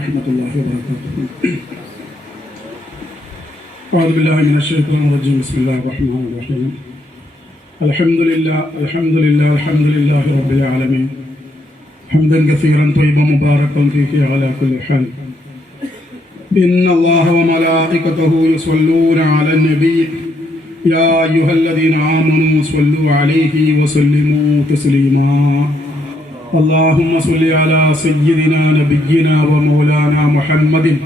ورحمة الله وبركاته أعوذ بالله من الشيطان الرجيم بسم الله الرحمن الرحيم الحمد لله الحمد لله الحمد لله رب العالمين حمدا كثيرا طيبا مباركا فيه على كل حال إن الله وملائكته يصلون على النبي يا أيها الذين آمنوا صلوا عليه وسلموا تسليما اللهم صل على سيدنا نبينا ومولانا محمد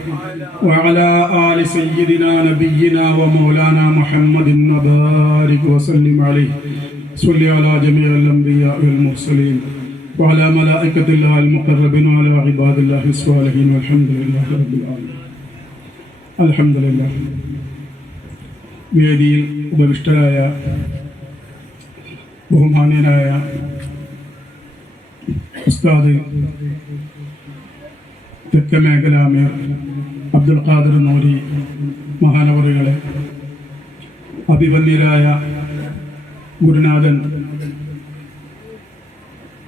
وعلى آل سيدنا نبينا ومولانا محمد وبارك وسلم عليه صل على جميع الأنبياء والمرسلين وعلى ملائكة الله المقربين وعلى عباد الله الصالحين والحمد لله رب العالمين الحمد لله വേദിയിൽ ഉപവിഷ്ടരായ ബഹുമാന്യനായ ഉസ്താദ് തെക്കൻ മേഖലാമീർ അബ്ദുൽ ഖാദർ നൂരി മഹാനവറുകളെ അഭിവന്യരായ ഗുരുനാഥൻ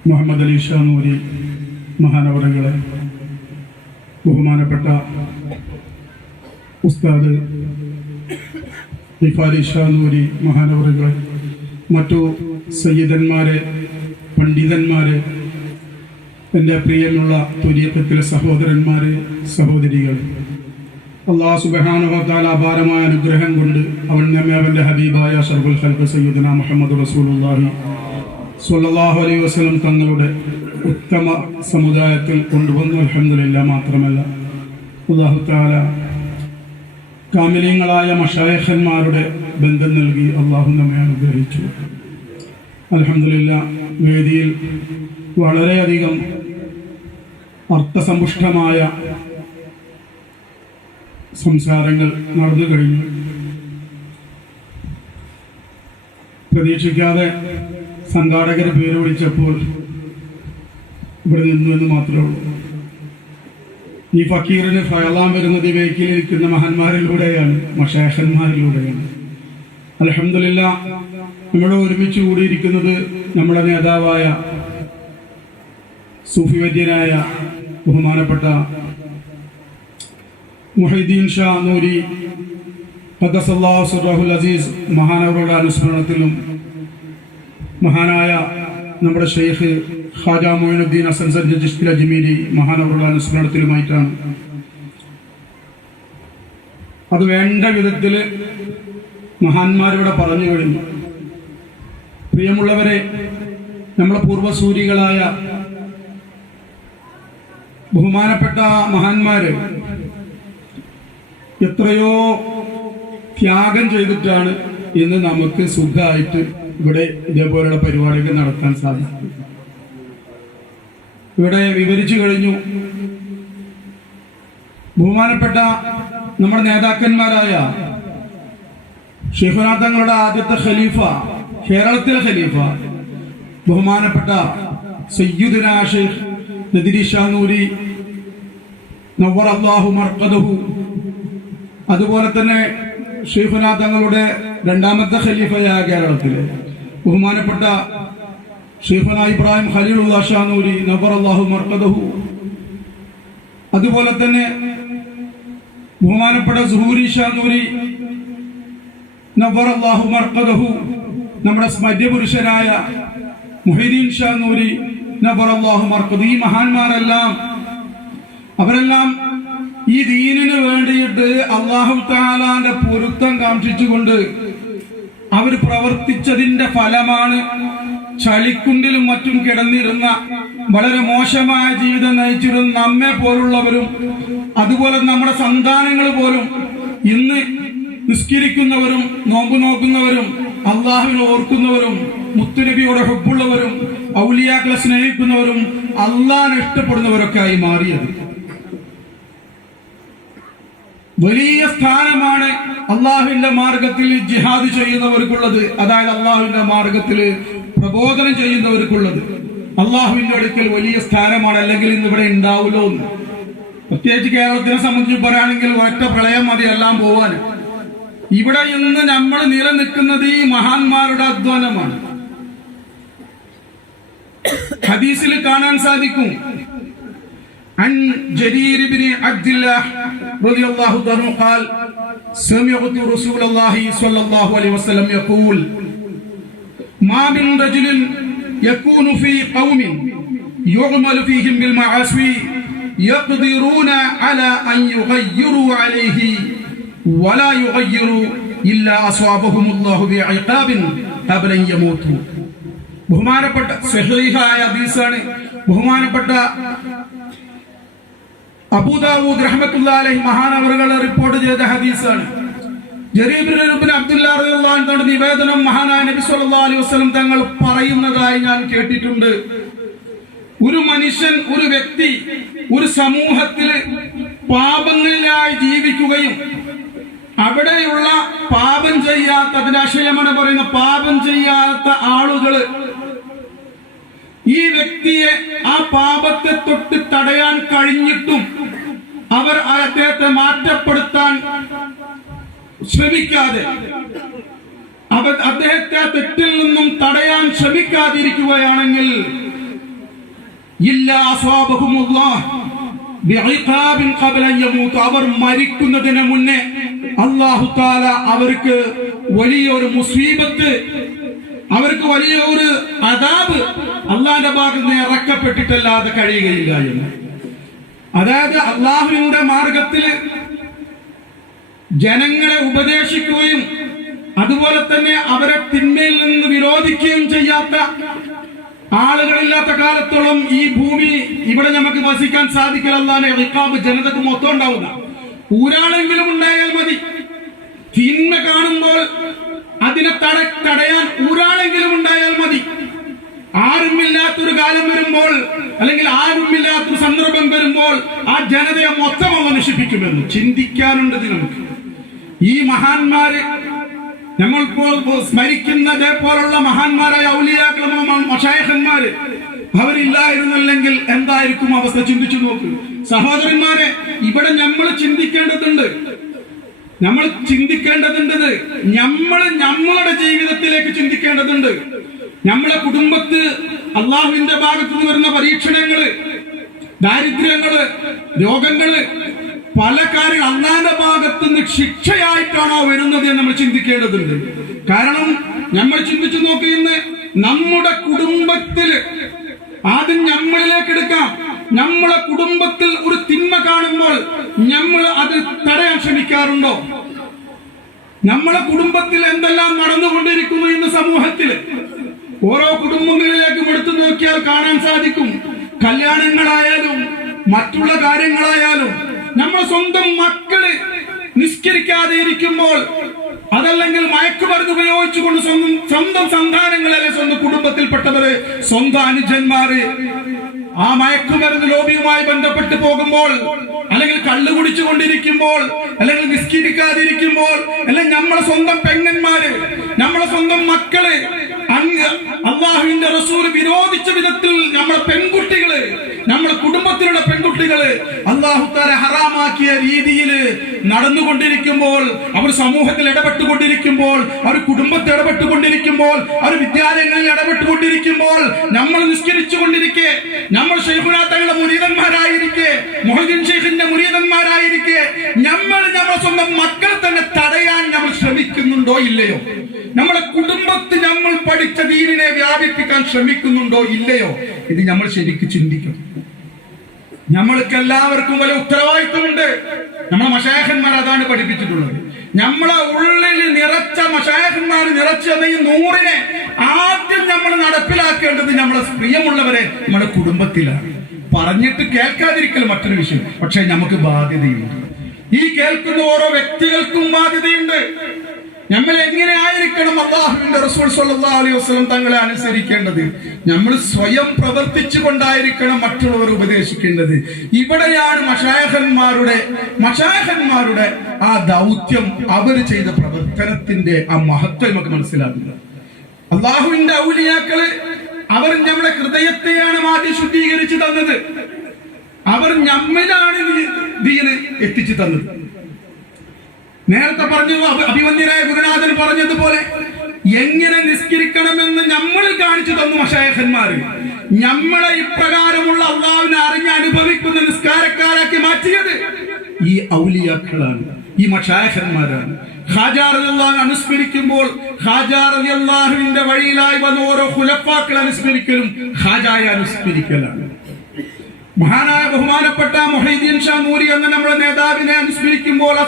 മുഹമ്മദ് അലി ഷാ നൂരി മഹാനവറുകളെ ബഹുമാനപ്പെട്ട ഉസ്താദ് ഇഫാലി ഷാ നൂരി മഹാനവറുകൾ മറ്റു സയ്യിദന്മാരെ പണ്ഡിതന്മാരെ എന്റെ പ്രിയമുള്ള തുര്യത്തിലെ സഹോദരന്മാരെ സഹോദരികൾ അള്ളാഹു സുബഹാനുഹത്താൽ അപാരമായ അനുഗ്രഹം കൊണ്ട് അവൻ നമ്മെ അവന്റെ ഹബീബായ ഷർബുൽ ഖൽബ് സയ്യിദന മുഹമ്മദ് റസൂലുള്ളാഹി സുല്ലാഹു അലൈഹി വസ്ലം തങ്ങളുടെ ഉത്തമ സമുദായത്തിൽ കൊണ്ടുവന്ന. അലഹമില്ല മാത്രമല്ല അള്ളാഹു താല കാമിലീങ്ങളായ മഷായഖന്മാരുടെ ബന്ധം നൽകി അള്ളാഹു നമ്മെ അനുഗ്രഹിച്ചു. അലഹമില്ല വേദിയിൽ വളരെയധികം അർത്ഥസമ്പുഷ്ടമായ സംസാരങ്ങൾ നടന്നു കഴിഞ്ഞു. പ്രതീക്ഷിക്കാതെ സംഘാടകർ പേര് വിളിച്ചപ്പോൾ ഇവിടെ നിന്നു എന്ന് മാത്രമേ ഉള്ളൂ. ഈ ഫക്കീറിന് ഫയലാം വരുന്നത് വേക്കിലിരിക്കുന്ന മഹാന്മാരിലൂടെയാണ് മഷേഷന്മാരിലൂടെയാണ് അലഹമില്ല ഇവിടെ ഒരുമിച്ച് കൂടിയിരിക്കുന്നത് നമ്മുടെ നേതാവായ സൂഫി വൈദ്യനായ ബഹുമാനപ്പെട്ട മുഹൈദ്ദീൻ ഷാ നൂരി ഖദ്ദസല്ലാഹു സുറാഹുൽ അസീസ് മഹാനവരുടെ അനുസ്മരണത്തിലും മഹാനായ നമ്മുടെ ഷെയ്ഖ് ഖാജ മൊയിനുദ്ദീൻ അസൻ സജ്ജ ജിഷ്കിൽ അജ്മീരി മഹാനവരുടെ അനുസ്മരണത്തിലുമായിട്ടാണ്. അത് വേണ്ട വിധത്തിൽ മഹാന്മാരിവിടെ പറഞ്ഞു കഴിഞ്ഞു. പ്രിയമുള്ളവരെ നമ്മുടെ പൂർവസൂരികളായ ബഹുമാനപ്പെട്ട മഹാന്മാര് എത്രയോ ത്യാഗം ചെയ്തിട്ടാണ് ഇന്ന് നമുക്ക് സുഖമായിട്ട് ഇവിടെ ഇതേപോലെയുള്ള പരിപാടികൾ നടത്താൻ സാധിക്കും ഇവിടെ വിവരിച്ചു കഴിഞ്ഞു. ബഹുമാനപ്പെട്ട നമ്മുടെ നേതാക്കന്മാരായ ഷെഹുനാഥങ്ങളുടെ ആദ്യത്തെ ഖലീഫ കേരളത്തിലെ ഖലീഫ ബഹുമാനപ്പെട്ട സയ്യുദന ഷെയ്ഖ് നദിരി ഷാനൂരി നവർ അള്ളാഹു അതുപോലെ തന്നെ ഷെയ്ഖുന തങ്ങളുടെ രണ്ടാമത്തെ ഖലീഫയായ കേരളത്തിലെ ബഹുമാനപ്പെട്ട ഷെയ്ഖുന ഇബ്രാഹിം ഖലീലുള്ള ഷാനൂരി നവർ അള്ളാഹു മർക്കദഹു. അതുപോലെ തന്നെ ബഹുമാനപ്പെട്ട സുഹൂരി ഷാനൂരി നവർ അള്ളാഹു മർക്കദഹു. നമ്മുടെ സ്മര്യപുരുഷനായ മുഹീദീൻ ഷാ ഈ മഹാന്മാരെല്ലാം അവരെല്ലാം ഈ ദീനിന് വേണ്ടിയിട്ട് അള്ളാഹു താലാന്റെ പൊരുത്തം കാക്ഷിച്ചുകൊണ്ട് അവർ പ്രവർത്തിച്ചതിന്റെ ഫലമാണ് ചളിക്കുണ്ടിലും മറ്റും കിടന്നിരുന്ന വളരെ മോശമായ ജീവിതം നയിച്ചിരുന്ന നമ്മെ പോലുള്ളവരും അതുപോലെ നമ്മുടെ സന്താനങ്ങൾ പോലും ഇന്ന് നിസ്കരിക്കുന്നവരും നോമ്പ് നോക്കുന്നവരും അള്ളാഹുവിനെ ഓർക്കുന്നവരും മുത്തുനബിയോടെ ഹുബുള്ളവരും ഔലിയാക്കളെ സ്നേഹിക്കുന്നവരും അള്ളാഹിനെ ഇഷ്ടപ്പെടുന്നവരൊക്കെ ആയി മാറിയത്. വലിയ സ്ഥാനമാണ് അള്ളാഹുവിന്റെ മാർഗത്തിൽ ജിഹാദ് ചെയ്യുന്നവർക്കുള്ളത്. അതായത് അള്ളാഹുവിന്റെ മാർഗത്തിൽ പ്രബോധനം ചെയ്യുന്നവർക്കുള്ളത്. അള്ളാഹുവിന്റെ അടുക്കൽ വലിയ സ്ഥാനമാണ്. അല്ലെങ്കിൽ ഇന്ന് ഇവിടെ ഉണ്ടാവുമല്ലോ എന്ന് പ്രത്യേകിച്ച് കേരളത്തിനെ സംബന്ധിച്ച് പറയുകയാണെങ്കിൽ ഒറ്റ പ്രളയം മതി എല്ലാം പോവാൻ ഇവിടെ ഇന്ന് നമ്മൾ നിലനിൽക്കുന്നത് ഈ മഹാന്മാരുടെ അധ്വാനമാണ് ഹദീസിൽ കാണാൻ സാധിക്കും عن جرير بن عبد الله رضي الله عنه قال سمعت رسول الله صلى الله عليه وسلم يقول ما من رجل يكون في قوم يعمل فيهم بالمعاصي يقدرون على أن يغيروا عليه ولا يغيروا إلا أصابهم الله بعقاب قبل أن يموتوا ബഹുമാനപ്പെട്ട സഹീഹായ ഹദീസാണ് ബഹുമാനപ്പെട്ട അബൂദാവൂദ് റഹ്മത്തുള്ളാഹി മഹാനവറുകൾ റിപ്പോർട്ട് ചെയ്ത ഹദീസാണ് ജരീബിൻ അബ്ദുല്ലാ റളിയല്ലാഹു അൻഹുവിന്റെ നിവേദനം മഹാനായ നബി സല്ലല്ലാഹു അലൈഹി വസല്ലം തങ്ങൾ പറയുന്നതായി ഞാൻ കേട്ടിട്ടുണ്ട് ഒരു മനുഷ്യൻ ഒരു വ്യക്തി ഒരു സമൂഹത്തിൽ പാപങ്ങളിലായി ജീവിക്കുകയും അവിടെയുള്ള പാപം ചെയ്യാത്ത അതിന്റെ പറയുന്ന പാപം ചെയ്യാത്ത ആളുകൾ ഈ വ്യക്തിയെ ആ പാപത്തെ തൊട്ട് തടയാൻ കഴിഞ്ഞിട്ടും അവർ അദ്ദേഹത്തെ മാറ്റപ്പെടുത്താൻ ശ്രമിക്കാതെ അവ അദ്ദേഹത്തെ തെറ്റിൽ നിന്നും തടയാൻ ശ്രമിക്കാതിരിക്കുകയാണെങ്കിൽ. അവർ മരിക്കുന്നതിന് മുന്നേ അള്ളാഹു താല അവർക്ക് വലിയൊരു മുസീബത്ത് അവർക്ക് വലിയ ഒരു അതാബ് അള്ളാന്റെ ഭാഗത്ത് നിന്ന് ഇറക്കപ്പെട്ടിട്ടല്ലാതെ കഴിയുകയില്ല എന്ന്. അതായത് അള്ളാഹുവിന്റെ മാർഗത്തിൽ ജനങ്ങളെ ഉപദേശിക്കുകയും അതുപോലെ തന്നെ അവരെ തിന്മയിൽ നിന്ന് വിരോധിക്കുകയും ചെയ്യാത്ത ആളുകളില്ലാത്ത കാലത്തോളം ഈ ഭൂമി ഇവിടെ നമുക്ക് വസിക്കാൻ സാധിക്കില്ല ഇക്കാബ് ജനതക്ക് മൊത്തം ഉണ്ടാവുന്ന ഒരാളെങ്കിലും ഉണ്ടായാൽ മതി. തിന്മ കാണുമ്പോൾ അതിനെ തട തടയാൻ ഒരാളെങ്കിലും ഉണ്ടായാൽ മതി. ആരുമില്ലാത്തൊരു കാലം വരുമ്പോൾ അല്ലെങ്കിൽ ആരുമില്ലാത്തൊരു സന്ദർഭം വരുമ്പോൾ ആ ജനതയെ മൊത്തം അവ നശിപ്പിക്കുമെന്ന് ചിന്തിക്കാനുണ്ട് നമുക്ക്. ഈ മഹാന്മാര് നമ്മളിപ്പോൾ സ്മരിക്കുന്നതേ പോലുള്ള മഹാന്മാരായ ഔലിയാക്കളും മഷായഹന്മാര് അവരില്ലായിരുന്നല്ലെങ്കിൽ എന്തായിരിക്കും അവസ്ഥ ചിന്തിച്ചു നോക്ക്. സഹോദരന്മാരെ ഇവിടെ നമ്മൾ ചിന്തിക്കേണ്ടതുണ്ട്. നമ്മൾ ചിന്തിക്കേണ്ടതുണ്ട് നമ്മൾ നമ്മളുടെ ജീവിതത്തിലേക്ക് ചിന്തിക്കേണ്ടതുണ്ട്. നമ്മളെ കുടുംബത്ത് അള്ളാഹുവിന്റെ ഭാഗത്തു നിന്ന് വരുന്ന പരീക്ഷണങ്ങൾ ദാരിദ്ര്യങ്ങൾ രോഗങ്ങൾ പല കാര്യങ്ങൾ അള്ളാന്റെ ഭാഗത്ത് നിന്ന് ശിക്ഷയായിട്ടാണോ വരുന്നത് എന്ന് നമ്മൾ ചിന്തിക്കേണ്ടതുണ്ട്. കാരണം നമ്മൾ ചിന്തിച്ചു നോക്കിയെന്ന് നമ്മുടെ കുടുംബത്തിൽ ആദ്യം നമ്മളിലേക്ക് എടുക്കാം. നമ്മളെ കുടുംബത്തിൽ ഒരു തിന്മ കാണുമ്പോൾ നമ്മൾ അത് തടയാൻ ശ്രമിക്കാറുണ്ടോ? നമ്മളെ കുടുംബത്തിൽ എന്തെല്ലാം നടന്നുകൊണ്ടിരിക്കുന്നു ഇന്ന് സമൂഹത്തിൽ? ഓരോ കുടുംബങ്ങളിലേക്കും എടുത്തു നോക്കിയാൽ കാണാൻ സാധിക്കും. കല്യാണങ്ങളായാലും മറ്റുള്ള കാര്യങ്ങളായാലും നമ്മൾ സ്വന്തം മക്കൾ നിസ്കരിക്കാതെ ഇരിക്കുമ്പോൾ അതല്ലെങ്കിൽ മയക്കുമരുന്ന് ഉപയോഗിച്ചുകൊണ്ട് സ്വന്തം സ്വന്തം സന്താനങ്ങളെ സ്വന്തം കുടുംബത്തിൽപ്പെട്ടവര് സ്വന്തം അനുജന്മാര് ആ മയക്കുമരുന്ന് ലോബിയുമായി ബന്ധപ്പെട്ട് പോകുമ്പോൾ അല്ലെങ്കിൽ കള്ളു കുടിച്ചുകൊണ്ടിരിക്കുമ്പോൾ അല്ലെങ്കിൽ നിസ്കരിക്കാതിരിക്കുമ്പോൾ അല്ലെങ്കിൽ നമ്മളെ സ്വന്തം പെങ്ങന്മാര് നമ്മളെ സ്വന്തം മക്കൾ അങ്ങ് അള്ളാഹുവിന്റെ റസൂൽ വിരോധിച്ച വിധത്തിൽ നമ്മളെ പെൺകുട്ടികൾ നമ്മുടെ കുടുംബത്തിലുള്ള പെൺകുട്ടികൾ അള്ളാഹുത്താരെ ഹറാമാക്കിയ രീതിയിൽ നടന്നുകൊണ്ടിരിക്കുമ്പോൾ അവർ സമൂഹത്തിൽ ഇടപെട്ടുകൊണ്ടിരിക്കുമ്പോൾ അവർ കുടുംബത്തിൽ ഇടപെട്ടുകൊണ്ടിരിക്കുമ്പോൾ അവർ വിദ്യാലയങ്ങളിൽ ഇടപെട്ടുകൊണ്ടിരിക്കുമ്പോൾ നമ്മൾ നിസ്കരിച്ചു കൊണ്ടിരിക്കെ നമ്മൾ ഷെയ്ഖുനാ തങ്ങളുടെ മുരീതന്മാരായിരിക്കെ മൊഹദ്ദീൻ ഷെയ്ഖിന്റെ മുരീതന്മാരായിരിക്കെ നമ്മൾ നമ്മുടെ സ്വന്തം മക്കളെ തന്നെ തടയാൻ നമ്മൾ ശ്രമിക്കുന്നുണ്ടോ ഇല്ലയോ? നമ്മളെ കുടുംബത്തിൽ നമ്മൾ പഠിച്ച ദീനിനെ വ്യാപിപ്പിക്കാൻ ശ്രമിക്കുന്നുണ്ടോ ഇല്ലയോ? ഇത് നമ്മൾ ശരിക്കും ചിന്തിക്കും. നമ്മൾക്ക് എല്ലാവർക്കും വലിയ ഉത്തരവാദിത്വമുണ്ട്. നമ്മളെ മഷാഹന്മാർ അതാണ് പഠിപ്പിച്ചിട്ടുള്ളത്. നമ്മളെ ഉള്ളിൽ നിറച്ച മഷാഹന്മാർ നിറച്ച ഈ നൂറിനെ ആദ്യം നമ്മൾ നടപ്പിലാക്കേണ്ടത് നമ്മളെ പ്രിയമുള്ളവരെ നമ്മുടെ കുടുംബത്തിലാണ്. പറഞ്ഞിട്ട് കേൾക്കാതിരിക്കൽ മറ്റൊരു വിഷയം. പക്ഷെ നമുക്ക് ബാധ്യതയുണ്ട്. ഈ കേൾക്കുന്ന ഓരോ വ്യക്തികൾക്കും ബാധ്യതയുണ്ട്. നമ്മൾ എങ്ങനെ ആയിരിക്കണം അള്ളാഹുവിന്റെ റസൂൽ സല്ലല്ലാഹു അലൈഹി വസല്ലം തങ്ങളെ അനുസരിക്കേണ്ടത്? നമ്മൾ സ്വയം പ്രവർത്തിച്ചു കൊണ്ടായിരിക്കണം മറ്റുള്ളവർ ഉപദേശിക്കേണ്ടത്. ഇവിടെയാണ് മഷായഹന്മാരുടെ മഷായഹന്മാരുടെ ആ ദൗത്യം അവർ ചെയ്ത പ്രവർത്തനത്തിന്റെ ആ മഹത്വം നമുക്ക് മനസ്സിലാക്കുന്നത് അള്ളാഹുവിന്റെ ഔലിയാക്കൾ അവർ നമ്മുടെ ഹൃദയത്തെയാണ് ആദ്യം ശുദ്ധീകരിച്ചു തന്നത്. അവർ നമ്മിലാണ് ദീന് എത്തിച്ചു തന്നത്. നേരത്തെ പറഞ്ഞു അഭി- അഭിമന്യരായ ഗുരുനാഥൻ പറഞ്ഞതുപോലെ എങ്ങനെ നിസ്കരിക്കണമെന്ന് നമ്മൾ കാണിച്ചു തന്നു മഷേഖന്മാർ നമ്മളെ ഇപ്രകാരമുള്ള അള്ളാവിനെ അറിഞ്ഞ് അനുഭവിക്കുന്ന നിസ്കാരക്കാരാക്കി മാറ്റിയത് ഈ ഔലിയാക്കളാണ് ഈ മഷായഖന്മാരാണ് ഹാജാറിയാഹു അനുസ്മരിക്കുമ്പോൾ ഹാജാറിയാഹുവിന്റെ വഴിയിലായി വന്ന ഓരോ ഹുലപ്പാക്കൾ അനുസ്മരിക്കലും ഹാജായ അനുസ്മരിക്കലാണ്. മഹാനായ ബഹുമാനപ്പെട്ട മൊഹീദ്ദീൻ ഷാ മൂരി എന്ന നമ്മുടെ നേതാവിനെ അനുസ്മരിക്കുമ്പോൾ ആ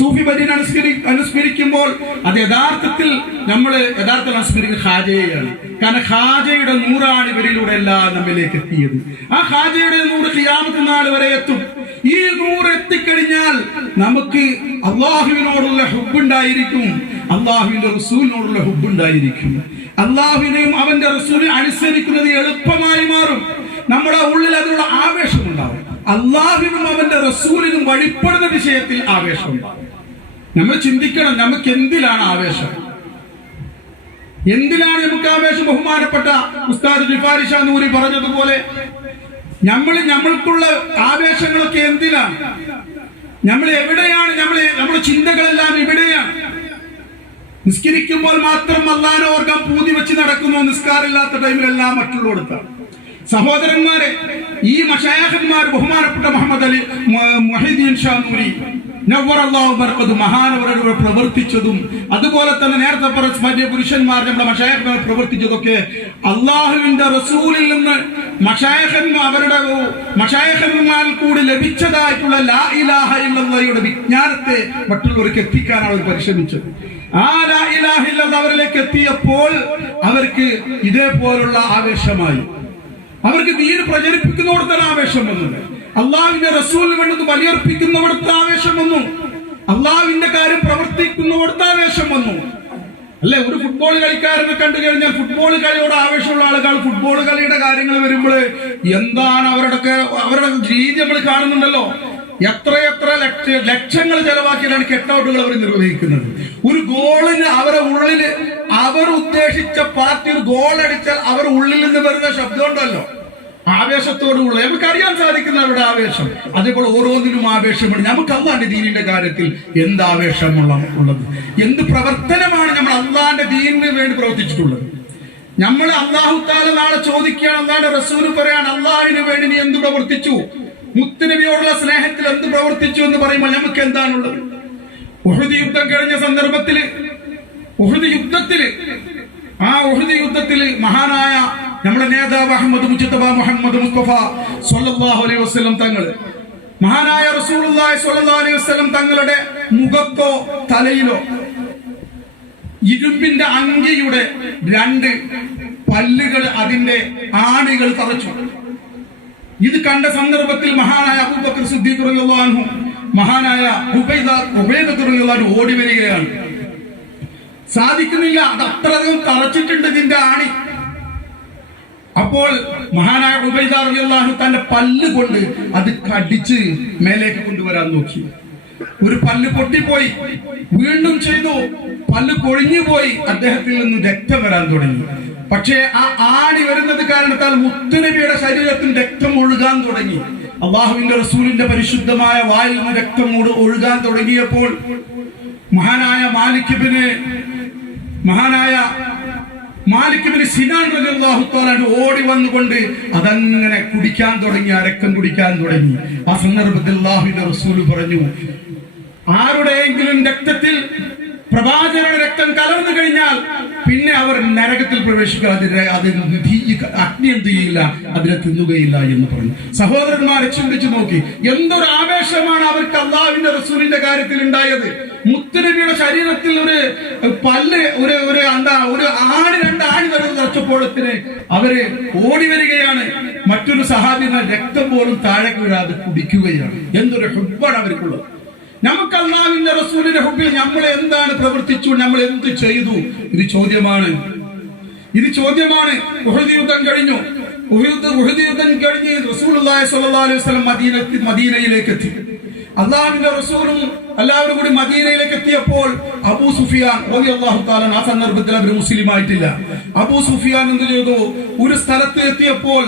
സൂഫി ബദിനെ അനുസ്മരി അനുസ്മരിക്കുമ്പോൾ അത് യഥാർത്ഥത്തിൽ നമ്മൾ യഥാർത്ഥം അനുസ്മരിക്കുന്ന ഹാജയെയാണ് കാരണം ഹാജയുടെ നൂറാണ് ഇവരിലൂടെ എല്ലാം നമ്മിലേക്ക് എത്തിയത്. ആ ഹാജയുടെ നൂറ് ഖിയാമത്ത് നാൾ വരെ എത്തും. ഈ നൂറ് എത്തിക്കഴിഞ്ഞാൽ നമുക്ക് അള്ളാഹുവിനോടുള്ള ഹുബുണ്ടായിരിക്കും. അള്ളാഹുവിന്റെ റസൂലിനോടുള്ള ഹുബുണ്ടായിരിക്കും. അള്ളാഹുവിനെയും അവന്റെ റസൂലിനെ അനുസരിക്കുന്നത് എളുപ്പമായി മാറും. നമ്മുടെ ഉള്ളിൽ അതിനുള്ള ആവേശം ഉണ്ടാവും അള്ളാഹിനും അവന്റെ റസൂലിനും വഴിപ്പെടുന്ന വിഷയത്തിൽ ആവേശം ഉണ്ടാവും നമ്മൾ ചിന്തിക്കണം നമുക്ക് എന്തിലാണ് ആവേശം? എന്തിനാണ് നമുക്ക് ആവേശം? ബഹുമാനപ്പെട്ട ഉസ്താദ് ജിഫാരി ഷാ നൂരി പറഞ്ഞതുപോലെ നമ്മൾ നമ്മൾക്കുള്ള ആവേശങ്ങളൊക്കെ എന്തിനാണ്? നമ്മൾ എവിടെയാണ്? നമ്മൾ നമ്മുടെ ചിന്തകളെല്ലാം എവിടെയാണ് നിസ്കരിക്കുമ്പോൾ മാത്രം അല്ലാനോർഗം പൂതി വെച്ച് നടക്കുന്നു. നിസ്കാരമില്ലാത്ത ടൈമിലെല്ലാം മറ്റുള്ളവടുത്താണ് സഹോദരന്മാരെ ഈ മഷായഹന്മാർ ബഹുമാനപ്പെട്ട മുഹമ്മദ് അലി മൊഹീദ്ദീൻ ഷാ നൂരി നവ്വറല്ലാഹു മഹാനവരുടെ പ്രവർത്തിച്ചതും അതുപോലെ തന്നെ നേരത്തെ പറഞ്ഞ പുരുഷന്മാർ നമ്മുടെ മഷായഹന്മാർ പ്രവർത്തിച്ചതൊക്കെ അള്ളാഹുവിന്റെ റസൂലിൽ നിന്ന് മഷായഹന്മാർ അവരുടെ മഷായഹന്മാർ കൂടി ലഭിച്ചതായിട്ടുള്ള ലാ ഇലാഹ ഇല്ലയുടെ വിജ്ഞാനത്തെ മറ്റുള്ളവർക്ക് എത്തിക്കാനാണ് അവർ പരിശ്രമിച്ചത്. ആ ലാ ഇലാഹ ഇല്ലല്ലാഹ് അവരിലേക്ക് എത്തിയപ്പോൾ അവർക്ക് ഇതേപോലുള്ള ആവേശമായി. അവർക്ക് ദീന് പ്രചരിപ്പിക്കുന്നവിടത്താണ് ആവേശം വന്നത്. അള്ളാവിന്റെ റസൂലിന് വേണ്ടത് ബലിയർപ്പിക്കുന്നവിടത്തെ ആവേശം വന്നു. അള്ളാവിന്റെ കാര്യം പ്രവർത്തിക്കുന്നവിടത്തെ ആവേശം വന്നു. അല്ലെ ഒരു ഫുട്ബോൾ കളിക്കാരനെ കണ്ടു കഴിഞ്ഞാൽ ഫുട്ബോൾ കളിയോട് ആവേശമുള്ള ആളുകൾ ഫുട്ബോൾ കളിയുടെ കാര്യങ്ങൾ വരുമ്പോൾ എന്താണ് അവരുടെ അവരുടെ രീതി നമ്മൾ കാണുന്നുണ്ടല്ലോ. എത്രയെത്ര ലക്ഷ ലക്ഷങ്ങൾ ചെലവാക്കിയാണ് കെട്ടൗട്ടുകൾ അവർ നിർവഹിക്കുന്നത്. ഒരു ഗോളിന് അവരെ ഉള്ളിൽ അവർ ഉദ്ദേശിച്ച പാർട്ടി ഒരു ഗോൾ അടിച്ചാൽ അവർ ഉള്ളിൽ നിന്ന് വരുന്ന ശബ്ദമുണ്ടല്ലോ ആവേശത്തോടുള്ള നമുക്ക് അറിയാൻ സാധിക്കുന്ന അവരുടെ ആവേശം. അതേപോലെ ഓരോന്നിനും ആവേശമുണ്ട്. നമുക്ക് അള്ളാന്റെ ദീനിന്റെ കാര്യത്തിൽ എന്ത് ആവേശമുള്ള ഉള്ളത്? എന്ത് പ്രവർത്തനമാണ് നമ്മൾ അള്ളാന്റെ ദീനിന് വേണ്ടി പ്രവർത്തിച്ചിട്ടുള്ളത്? നമ്മൾ അള്ളാഹു താല നാളെ ചോദിക്കുകയാണ് അള്ളാന്റെ റസൂൽ പറയാണ് അള്ളാഹിന് വേണ്ടി നീ എന്ത് പ്രവർത്തിച്ചു? മുത്തുനബിയോടുള്ള സ്നേഹത്തിൽ എന്ത് പ്രവർത്തിച്ചു എന്ന് പറയുമ്പോൾ നമുക്ക് എന്താണുള്ളത്? ഉഹുദ് യുദ്ധം കഴിഞ്ഞ സന്ദർഭത്തിൽ ഉഹുദ് യുദ്ധത്തിൽ ആ ഉഹുദ് യുദ്ധത്തിൽ മഹാനായ നമ്മുടെ നേതാവ് അഹമ്മദ് മുജിത്തബ മുഹമ്മദ് മുസ്തഫ സൊല്ലാഹു അലൈഹി വസ്ലം തങ്ങൾ മഹാനായ റസൂലുള്ളാഹി സ്വല്ലല്ലാഹു അലൈഹി വസല്ലം തങ്ങളുടെ മുഖത്തോ തലയിലോ ഇരുമ്പിന്റെ അങ്കിയുടെ രണ്ട് പല്ലുകൾ അതിന്റെ ആണികൾ തറച്ചു. ഇത് കണ്ട സന്ദർഭത്തിൽ മഹാനായ അബൂബക്കർ സുദ്ദീഖ് റളിയല്ലാഹു മഹാനായ ഉബൈദ ഉബൈദ റളിയല്ലാഹു ഓടി വരികയാണ്. സാധിക്കുന്നില്ല അത് അത്രയധികം തറച്ചിട്ടുണ്ട് ഇതിന്റെ ആണി. അപ്പോൾ മഹാനായ ഉബൈദ റളിയല്ലാഹു തന്റെ പല്ല് കൊണ്ട് അത് കടിച്ച് മേലേക്ക് കൊണ്ടുവരാൻ നോക്കി. ഒരു പല്ല് പൊട്ടിപ്പോയി. വീണ്ടും ചെയ്തു. പല്ല് കൊഴിഞ്ഞു പോയി അദ്ദേഹത്തിൽ നിന്ന് രക്തം വരാൻ തുടങ്ങി. പക്ഷേ ആ ആടി വരുന്നത് കാരണത്താൽ മുത്തുനബിയുടെ ശരീരത്തിൽ രക്തം ഒഴുകാൻ തുടങ്ങി. അള്ളാഹുവിന്റെ റസൂലിന്റെ പരിശുദ്ധമായ വായിൽ നിന്ന് രക്തം ഒഴുകാൻ തുടങ്ങിയപ്പോൾ മഹാനായ മാലിക്കിബിന് മഹാനായ മാലിക്കിബിന് സിനാൻ തആല ഓടി വന്നുകൊണ്ട് അതങ്ങനെ കുടിക്കാൻ തുടങ്ങി ആ രക്തം കുടിക്കാൻ തുടങ്ങി. ആ സന്ദർഭത്തിൽ അള്ളാഹുവിന്റെ റസൂൽ പറഞ്ഞു ആരുടെയെങ്കിലും രക്തത്തിൽ പ്രവാചകരുടെ രക്തം കലർന്നു കഴിഞ്ഞാൽ പിന്നെ അവർ നരകത്തിൽ പ്രവേശിക്കുക. അതിന് അഗ്നി എന്ത് ചെയ്യില്ല? അതിനെ തിന്നുകയില്ല എന്ന് പറഞ്ഞു. സഹോദരന്മാരെ ചിന്തിച്ചു നോക്കി. എന്തൊരു ആവേശമാണ് അവർക്ക് അള്ളാവിന്റെ റസൂലിന്റെ കാര്യത്തിൽ ഉണ്ടായത്. മുത്തുനബിയുടെ ശരീരത്തിൽ ഒരു പല്ല് ഒരു ഒരു എന്താ ഒരു ആണി രണ്ട് ആണി വരുന്ന നിറച്ചപ്പോഴത്തിന് അവർ ഓടി വരികയാണ്. മറ്റൊരു സഹാബി രക്തം പോലും താഴെ വീഴാതെ കുടിക്കുകയാണ്. എന്തൊരു ഹുബാണ് അവർക്കുള്ളത്. നമുക്ക് അള്ളാഹുവിന്റെ റസൂലിന്റെ ഹുബിൽ നമ്മൾ എന്താണ് പ്രവർത്തിച്ചു നമ്മൾ എന്ത് ചെയ്തു? ഇത് ചോദ്യമാണ്. ഇത് ചോദ്യമാണ്. യുദ്ധം കഴിഞ്ഞു. യുദ്ധം കഴിഞ്ഞ് സ്വല്ലല്ലാഹു അലൈഹി വസല്ലം മദീന മദീനയിലേക്ക് എത്തി അള്ളാഹുവിന്റെ റസൂലും എല്ലാവരും കൂടി മദീനയിലേക്ക് എത്തിയപ്പോൾ അബൂ സുഫിയാൻ റളിയല്ലാഹു തആല ആ സന്ദർഭത്തിൽ അവർ മുസ്ലിം ആയിട്ടില്ല അബൂ സുഫിയാൻ എന്ത് ചെയ്തു? ഒരു സ്ഥലത്ത് എത്തിയപ്പോൾ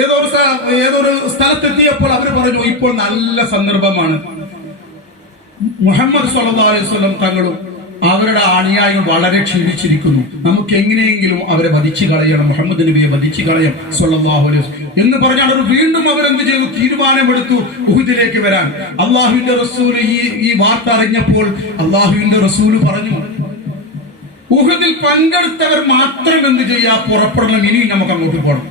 ഏതൊരു ഏതൊരു സ്ഥലത്തെത്തിയപ്പോൾ അവർ പറഞ്ഞു ഇപ്പോൾ നല്ല സന്ദർഭമാണ്. മുഹമ്മദ് സല്ലല്ലാഹു അലൈഹി വസല്ലം തങ്ങളും അവരുടെ അനുയായികൾ വളരെ ക്ഷീണിച്ചിരിക്കുന്നു. നമുക്ക് എങ്ങനെയെങ്കിലും അവരെ വധിച്ചു കളയണം മുഹമ്മദ് നബിയെ വധിച്ചു കളയാം സല്ലാഹു അലൈഹി എന്ന് പറഞ്ഞാൽ അവർ വീണ്ടും അവരെന്ത് ചെയ്തു? തീരുമാനമെടുത്തു ഉഹുദിലേക്ക് വരാൻ. അള്ളാഹുവിന്റെ റസൂൽ ഈ ഈ വാർത്ത അറിഞ്ഞപ്പോൾ അള്ളാഹുവിന്റെ റസൂൽ പറഞ്ഞു ഉഹുദിൽ പങ്കെടുത്തവർ മാത്രം എന്ത് ചെയ്യാ? പുറപ്പെടണം ഇനി നമുക്ക് അങ്ങോട്ട് പോകണം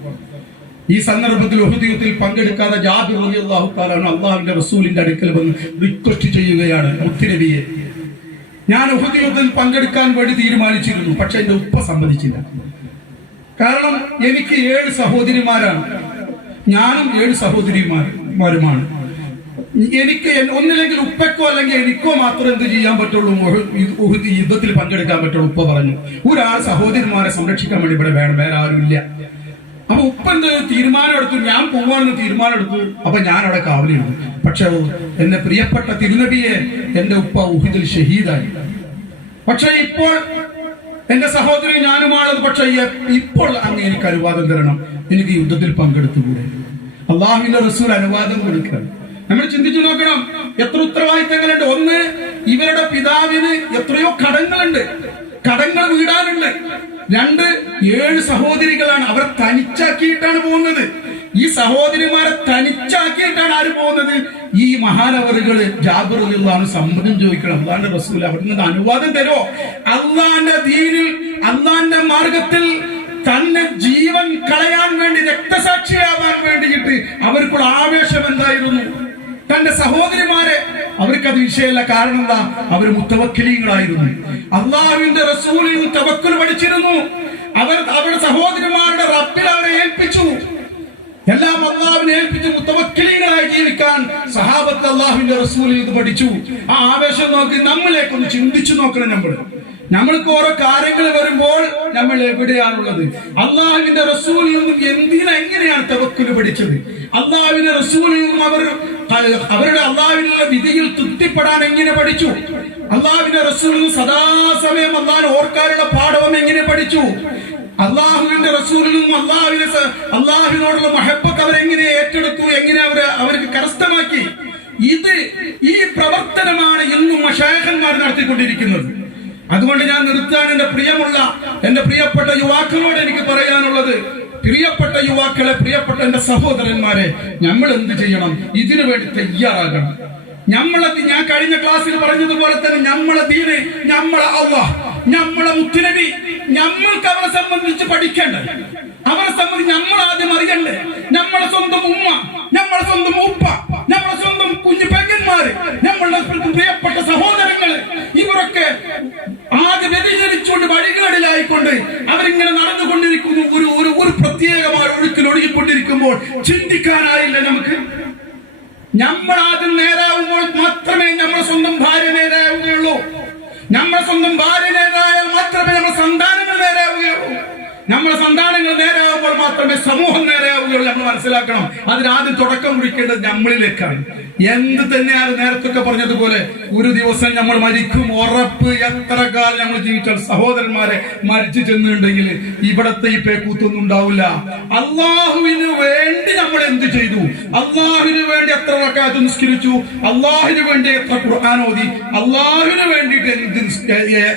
ഈ സന്ദർഭത്തിൽ ഉഹുദീയത്തിൽ പങ്കെടുക്കാതെ ജാബിർ റളിയല്ലാഹു തആല അള്ളാഹുവിന്റെ റസൂലിന്റെ അടുക്കൽ വന്ന് റിക്വസ്റ്റ് ചെയ്യുകയാണ് മുത്തുനബിയെ. ഞാൻ ഉഹുദീയത്തിൽ പങ്കെടുക്കാൻ വേണ്ടി തീരുമാനിച്ചിരുന്നു പക്ഷെ എന്റെ ഉപ്പ സമ്മതിച്ചില്ല. കാരണം എനിക്ക് ഏഴ് സഹോദരിമാരാണ്. ഞാനും ഏഴ് സഹോദരിമാരുമാണ്. എനിക്ക് ഒന്നില്ലെങ്കിൽ ഉപ്പക്കോ അല്ലെങ്കിൽ എനിക്കോ മാത്രം എന്ത് ചെയ്യാൻ പറ്റുള്ളൂ? യുദ്ധത്തിൽ പങ്കെടുക്കാൻ പറ്റുള്ളൂ ഉപ്പ പറഞ്ഞു. ഒരാൾ സഹോദരിമാരെ സംരക്ഷിക്കാൻ വേണ്ടി ഇവിടെ വേണം വേറെ ആരുമില്ല. അപ്പൊ ഉപ്പ എന്ത് തീരുമാനം എടുത്തു ഞാൻ പോവാണെന്ന് തീരുമാനം എടുത്തു അപ്പൊ ഞാൻ അവിടെ കാവലിരുന്നു. പക്ഷെ എന്റെ പ്രിയപ്പെട്ട തിരുനബിയെ എന്റെ ഉപ്പ ഊഹിതിൽ ഷഹീദായി. പക്ഷെ ഇപ്പോൾ എന്റെ സഹോദരി ഞാനുമാണത് പക്ഷെ ഇപ്പോൾ അങ്ങ് എനിക്ക് അനുവാദം തരണം. എനിക്ക് യുദ്ധത്തിൽ പങ്കെടുത്തുകൂടെ? അള്ളാഹുവിന്റെ റസൂൽ അനുവാദം കൊടുക്കണം. നമ്മൾ ചിന്തിച്ചു നോക്കണം. എത്ര ഉത്തരവാദിത്തങ്ങളുണ്ട്. ഒന്ന് ഇവരുടെ പിതാവിന് എത്രയോ കടങ്ങളുണ്ട്. കടങ്ങൾ വീടാനുണ്ട്. രണ്ട് ഏഴ് സഹോദരികളാണ് അവർ തനിച്ചാക്കിയിട്ടാണ് പോകുന്നത്. ഈ സഹോദരിമാരെ തനിച്ചാക്കിയിട്ടാണ് ആര് പോകുന്നത്? ഈ മഹാനവറുകൾ ജാബിറുള്ളതാണ് സമ്മതം ചോദിക്കണം. അള്ളാന്റെ റസൂൽ അവിടെ അനുവാദം തരോ അള്ളാന്റെ ദീനിൽ അള്ളാന്റെ മാർഗത്തിൽ തന്നെ ജീവൻ കളയാൻ വേണ്ടി രക്തസാക്ഷിയാവാൻ വേണ്ടിയിട്ട് അവർക്കുള്ള ആവേശം എന്തായിരുന്നു? തന്റെ സഹോദരിമാരെ അവർക്ക് അത് വിഷയമല്ല കാരണം എന്താ? അവർ മുത്തവക്കിലീങ്ങളായിരുന്നു. അള്ളാഹുവിന്റെ റസൂലിൽ നിന്ന് തവക്കുൽ പഠിച്ചിരുന്നു. അവർ അവരുടെ സഹോദരിമാരുടെ റബ്ബിൽ അവരെ ഏൽപ്പിച്ചു. എല്ലാം അള്ളാഹുവിനെ ഏൽപ്പിച്ച് മുത്തവക്കിലീകളായി ജീവിക്കാൻ സഹാബത്ത് അള്ളാഹുവിന്റെ റസൂലിൽ ഇത് പഠിച്ചു. ആ ആവേശം നോക്കി നമ്മളേക്കൊന്ന് ചിന്തിച്ചു നോക്കണം നമ്മൾ. നമ്മൾക്ക് ഓരോ കാര്യങ്ങൾ വരുമ്പോൾ നമ്മൾ എവിടെയാണുള്ളത്? അള്ളാഹുവിന്റെ റസൂലിൽ നിന്നും എന്തിനാ എങ്ങനെയാണ് തവക്കുൽ പഠിച്ചത്? അള്ളാഹുവിന്റെ റസൂലിൽ നിന്നും അവർ അവരുടെ അള്ളാവിനുള്ള വിധിയിൽ തൃപ്തിപ്പെടാൻ എങ്ങനെ പഠിച്ചു? അള്ളാഹുവിന്റെ റസൂൽ സദാസമയം അള്ളാൻ ഓർക്കാനുള്ള പാഠവും എങ്ങനെ പഠിച്ചു? അള്ളാഹുവിന്റെ റസൂലിനും അള്ളാഹുവിനെ അള്ളാഹുവിനോടുള്ള മഹബത്ത് അവരെങ്ങനെ ഏറ്റെടുത്തു? എങ്ങനെ അവർ അവർക്ക് കരസ്ഥമാക്കി? ഇത് ഈ പ്രവർത്തനമാണ് ഇന്നും മഷാഹന്മാർ നടത്തിക്കൊണ്ടിരിക്കുന്നത്. അതുകൊണ്ട് ഞാൻ നിർത്താൻ എന്റെ പ്രിയമുള്ള എന്റെ പ്രിയപ്പെട്ട യുവാക്കളോട് എനിക്ക് പറയാനുള്ളത് പ്രിയപ്പെട്ട യുവാക്കളെ പ്രിയപ്പെട്ട എന്റെ സഹോദരന്മാരെ നമ്മൾ എന്ത് ചെയ്യണം? ഇതിനു വേണ്ടി തയ്യാറാകണം. നമ്മളെ ഞാൻ കഴിഞ്ഞ ക്ലാസ്സിൽ പറഞ്ഞതുപോലെ തന്നെ നമ്മളെ ദീന് നമ്മളെ അള്ളാഹ് നമ്മളെ മുത്തുനബി നമ്മൾക്ക് അവരെ സംബന്ധിച്ച് പഠിക്കേണ്ടത്. അവരെ ചിന്തിക്കാനായില്ല നമുക്ക്. നമ്മൾ ആദ്യം നേരാവുമ്പോൾ മാത്രമേ നമ്മൾ സ്വന്തം ഭാര്യ നേരാവുകയുള്ളൂ നമ്മൾ സ്വന്തം ഭാര്യ നേരായാൽ മാത്രമേ നമ്മൾ സന്താനങ്ങൾ നേരാവുകയുള്ളൂ നമ്മൾ സന്താനങ്ങൾ നേരാവുമ്പോൾ മാത്രമേ സമൂഹം നേരെയാവുകയുള്ളൂ നമ്മൾ മനസ്സിലാക്കണം. അതിനാദ്യം തുടക്കം കുറിക്കേണ്ടത് നമ്മളിലേക്കാണ് എന്ത് തന്നെയാണ് നേരത്തൊക്കെ പറഞ്ഞതുപോലെ ഒരു ദിവസം നമ്മൾ മരിക്കും. ഉറപ്പ് എത്ര കാലം നമ്മൾ ജീവിച്ചാൽ സഹോദരന്മാരെ മരിച്ചു ചെന്നുണ്ടെങ്കിൽ ഇവിടത്തെ ഈ പേക്കൂത്തൊന്നും ഉണ്ടാവില്ല. അള്ളാഹുവിന് വേണ്ടി നമ്മൾ എന്ത് ചെയ്തു? അള്ളാഹുവിന് വേണ്ടി എത്ര റക്കാത്ത് നിസ്കരിച്ചു? അള്ളാഹുവിന് വേണ്ടി എത്ര ഖുർആൻ ഓതി? അള്ളാഹുവിന് വേണ്ടിയിട്ട് എന്ത്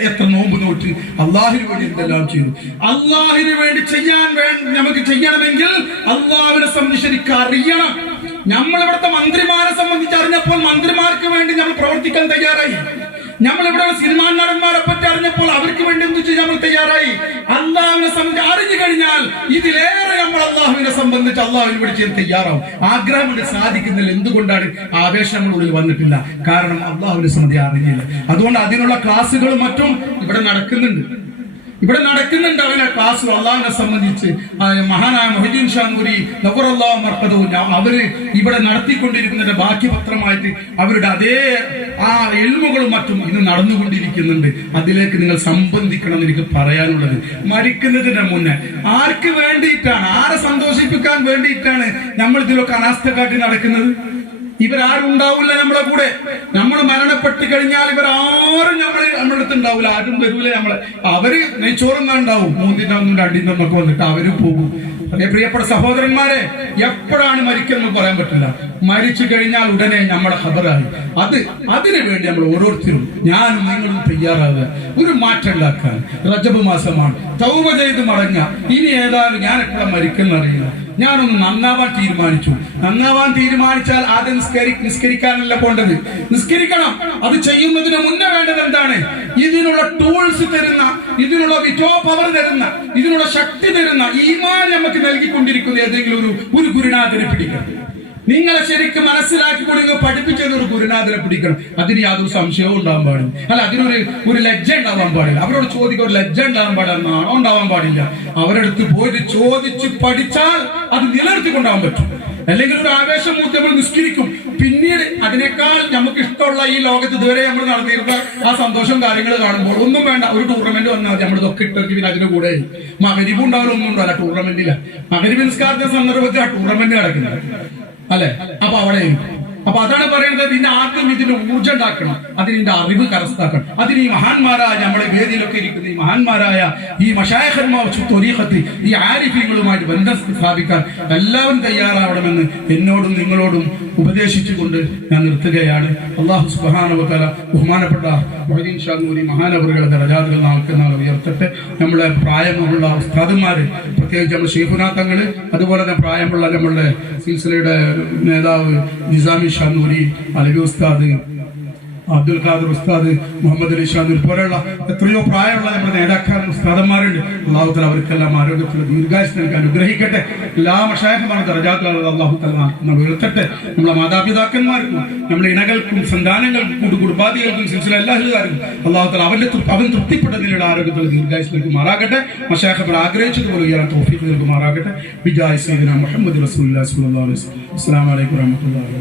എത്ര നോമ്പ് നോട്ട് അള്ളാഹുവിന് വേണ്ടി എന്തെല്ലാം ചെയ്തു? അള്ളാഹുവിന് വേണ്ടി ചെയ്യാൻ നമുക്ക് ചെയ്യണമെങ്കിൽ അള്ളാഹുവിനെ സംബന്ധിച്ച് എനിക്ക് അറിയണം. നമ്മൾ ഇവിടുത്തെ മന്ത്രിമാരെ സംബന്ധിച്ച് അറിഞ്ഞപ്പോൾ മന്ത്രിമാർക്ക് വേണ്ടി നമ്മൾ പ്രവർത്തിക്കാൻ തയ്യാറായി. നമ്മൾ ഇവിടെ സിനിമാ നടന്മാരെ പറ്റി അറിഞ്ഞപ്പോൾ അവർക്ക് വേണ്ടി എന്ത് ചെയ്യാൻ നമ്മൾ തയ്യാറായി? അള്ളാഹുവിനെ സംബന്ധിച്ച് അറിഞ്ഞു കഴിഞ്ഞാൽ ഇതിലേറെ നമ്മൾ അള്ളാഹുവിനെ സംബന്ധിച്ച് അള്ളാഹുവിനെ ചെയ്യാൻ തയ്യാറാവും. ആഗ്രഹം കൊണ്ട് സാധിക്കുന്നില്ല എന്തുകൊണ്ടാണ് ആവേശം ഉള്ളിൽ വന്നിട്ടില്ല? കാരണം അള്ളാഹുവിനെ സംബന്ധിച്ച് അറിഞ്ഞില്ല. അതുകൊണ്ട് അതിനുള്ള ക്ലാസ്സുകളും മറ്റും ഇവിടെ നടക്കുന്നുണ്ട്. ഇവിടെ നടക്കുന്നുണ്ട് അവനെ ക്ലാസ് അള്ളാഹിനെ സംബന്ധിച്ച്. മഹാനായ മൊഹിദ്ദീൻ ഷാങ്കുരി നബുറല്ലാ മർക്കതവും അവർ ഇവിടെ നടത്തിക്കൊണ്ടിരിക്കുന്നതിന്റെ ബാക്കി പത്രമായിട്ട് അവരുടെ അതേ ആ എൽമുകളും മറ്റും ഇന്ന് നടന്നുകൊണ്ടിരിക്കുന്നുണ്ട്. അതിലേക്ക് നിങ്ങൾ സംബന്ധിക്കണം എന്ന് എനിക്ക് പറയാനുള്ളത്. മരിക്കുന്നതിന് മുന്നേ ആർക്ക് വേണ്ടിയിട്ടാണ്? ആരെ സന്തോഷിപ്പിക്കാൻ വേണ്ടിയിട്ടാണ് നമ്മൾ ഇതിലൊക്കെ അനാസ്ഥ കാട്ടി നടക്കുന്നത്? ഇവരാരും ഉണ്ടാവില്ല നമ്മളെ കൂടെ. നമ്മൾ മരണപ്പെട്ട് കഴിഞ്ഞാൽ ഇവർ ആരും നമ്മളെ നമ്മുടെ അടുത്ത് ഉണ്ടാവില്ല. ആരും വരൂല നമ്മളെ. അവർ നെയ്ച്ചോറൊന്നും ഉണ്ടാവും മൂന്നിന്റെ ഒന്നും നമുക്ക് വന്നിട്ട് അവർ പോകും. പ്രിയപ്പെട്ട സഹോദരന്മാരെ എപ്പോഴാണ് മരിക്കുന്നത് പറയാൻ പറ്റില്ല. മരിച്ചു കഴിഞ്ഞാൽ ഉടനെ നമ്മുടെ ഖബറായി. അത് അതിനു വേണ്ടി നമ്മൾ ഓരോരുത്തരും ഞാനും നിങ്ങളും തയ്യാറാവുക ഒരു മാറ്റം ഉണ്ടാക്കാൻ. റജബ് മാസമാണ്. തൗമ ചെയ്ത് മടങ്ങ ഇനി ഏതായാലും ഞാൻ എപ്പോഴും മരിക്കുന്ന അറിയില്ല. ഞാനൊന്ന് നന്നാവാൻ തീരുമാനിച്ചു. നന്നാവാൻ തീരുമാനിച്ചാൽ ആദ്യം നിസ്കരി നിസ്കരിക്കാനല്ല പോണ്ടത്. നിസ്കരിക്കണം. അത് ചെയ്യുന്നതിന് മുന്നേ വേണ്ടത് എന്താണ്? ഇതിനുള്ള ടൂൾസ് തരുന്ന ഇതിനുള്ള വിറ്റോ പവർ തരുന്ന ഇതിനുള്ള ശക്തി തരുന്ന ഈമാൻ നമുക്ക് നൽകിക്കൊണ്ടിരിക്കുന്ന ഏതെങ്കിലും ഒരു ഒരു ഗുരുനാഥനെ പിടിക്കണം. നിങ്ങളെ ശരിക്കും മനസ്സിലാക്കി കൊടുങ്ങ് പഠിപ്പിച്ചത് ഒരു ഗുരുനാഥനെ പിടിക്കണം. അതിന് യാതൊരു സംശയവും ഉണ്ടാവാൻ പാടില്ല. അല്ല അതിനൊരു ഒരു ലജ്ജ ഉണ്ടാവാൻ പാടില്ല. അവരോട് ചോദിക്കുക ഒരു ലജ്ജ ഉണ്ടാവാൻ പാടില്ല നാണോ ഉണ്ടാവാൻ പാടില്ല. അവരടുത്ത് പോയി ചോദിച്ച് പഠിച്ചാൽ അത് നിലനിർത്തിക്കൊണ്ടാവാൻ പറ്റും. അല്ലെങ്കിൽ ഒരു ആവേശം മൂത്ത് നമ്മൾ നിസ്കരിക്കും. പിന്നീട് അതിനേക്കാൾ നമുക്ക് ഇഷ്ടമുള്ള ഈ ലോകത്ത് ഇതുവരെ നമ്മൾ നടന്നിരുന്ന ആ സന്തോഷം കാര്യങ്ങൾ കാണുമ്പോൾ ഒന്നും വേണ്ട. ഒരു ടൂർണമെന്റ് വന്നാൽ നമ്മൾ ഇതൊക്കെ ഇട്ടെങ്കിൽ പിന്നെ അതിന് കൂടെ മകരിവ് ഉണ്ടാവില്ല ഒന്നും ഉണ്ടാവില്ല ടൂർണമെന്റില്ല മകരിവ് നിസ്കാരത്തിന്റെ സന്ദർഭത്തിൽ ആ ടൂർണമെന്റ് നടക്കുന്നത്. അല്ലെ? അപ്പൊ അവിടെ അപ്പൊ അതാണ് പറയുന്നത് നിന്റെ ആദ്യം ഇതിന്റെ ഊർജം ഉണ്ടാക്കണം. അതിന് ഇതിന്റെ അറിവ് കരസ്ഥാക്കണം അതിന് ഈ മഹാന്മാരായ നമ്മുടെ വേദിയിലൊക്കെ ഇരിക്കുന്ന ഈ മഹാന്മാരായ ഈ മഷായഖന്മാർ തൊരീഖത്തിൽ ഈ ആരിഫ്യങ്ങളുമായിട്ട് ബന്ധം സ്ഥാപിക്കാൻ എല്ലാവരും തയ്യാറാവണമെന്ന് എന്നോടും നിങ്ങളോടും ഉപദേശിച്ചുകൊണ്ട് ഞാൻ നിർത്തുകയാണ്. അള്ളാഹു സുബാനവത്തല ബഹുമാനപ്പെട്ട മൊഹദീൻ ഷാനൂരി മഹാനവറുകളുടെ ദരജാതുകൾ നാൾക്ക് നാൾ ഉയർത്തട്ടെ. നമ്മുടെ പ്രായമുള്ള ഉസ്താദന്മാര് പ്രത്യേകിച്ച് നമ്മുടെ ഷെയ്ഖുനാഥങ്ങൾ അതുപോലെ തന്നെ പ്രായമുള്ള നമ്മളുടെ സിൽസിലയുടെ നേതാവ് നിസാമി ഷാനൂരി അലവി ഉസ്താദ് അബ്ദുൽ ഖാദർ ഉസ്താദ് മുഹമ്മദ് അലി ഷാദുൽ പോലെയുള്ള എത്രയോ പ്രായമുള്ള നമ്മുടെ നേതാക്കാൻ ഉസ്താദന്മാരുണ്ട്. അള്ളാഹുത്തല അവർക്കെല്ലാം ആരോഗ്യത്തിലുള്ള ദീർഘായുസ് നൽകി അനുഗ്രഹിക്കട്ടെ. എല്ലാ മഷായന്മാരും ദർജാത്തുള്ള അള്ളാഹു തല വീഴ്ത്തട്ടെ നമ്മളെ മാതാപിതാക്കന്മാർക്കും നമ്മുടെ ഇണകൾക്കും സന്താനങ്ങൾക്കും കൂട്ടു കുടുംബാദികൾക്കും സിൽസില എല്ലാവരും അള്ളാഹു തല അവന്റെ തൃ- അവൻ തൃപ്തിപ്പെട്ട നിലയുടെ ആരോഗ്യത്തിലുള്ള ദീർഘായുസ് നൽകുമാറാകട്ടെ. മഷായഹബർ ആഗ്രഹിച്ചതുപോലെ ഉയരാൻ തോഫീക്ക് നൽകുമാറാകട്ടെ. ബിജായ് സൈദിന മുഹമ്മദ് വസല്ലം. അസ്സലാമു അലൈക്കും വറഹ്മത്തുള്ളാഹി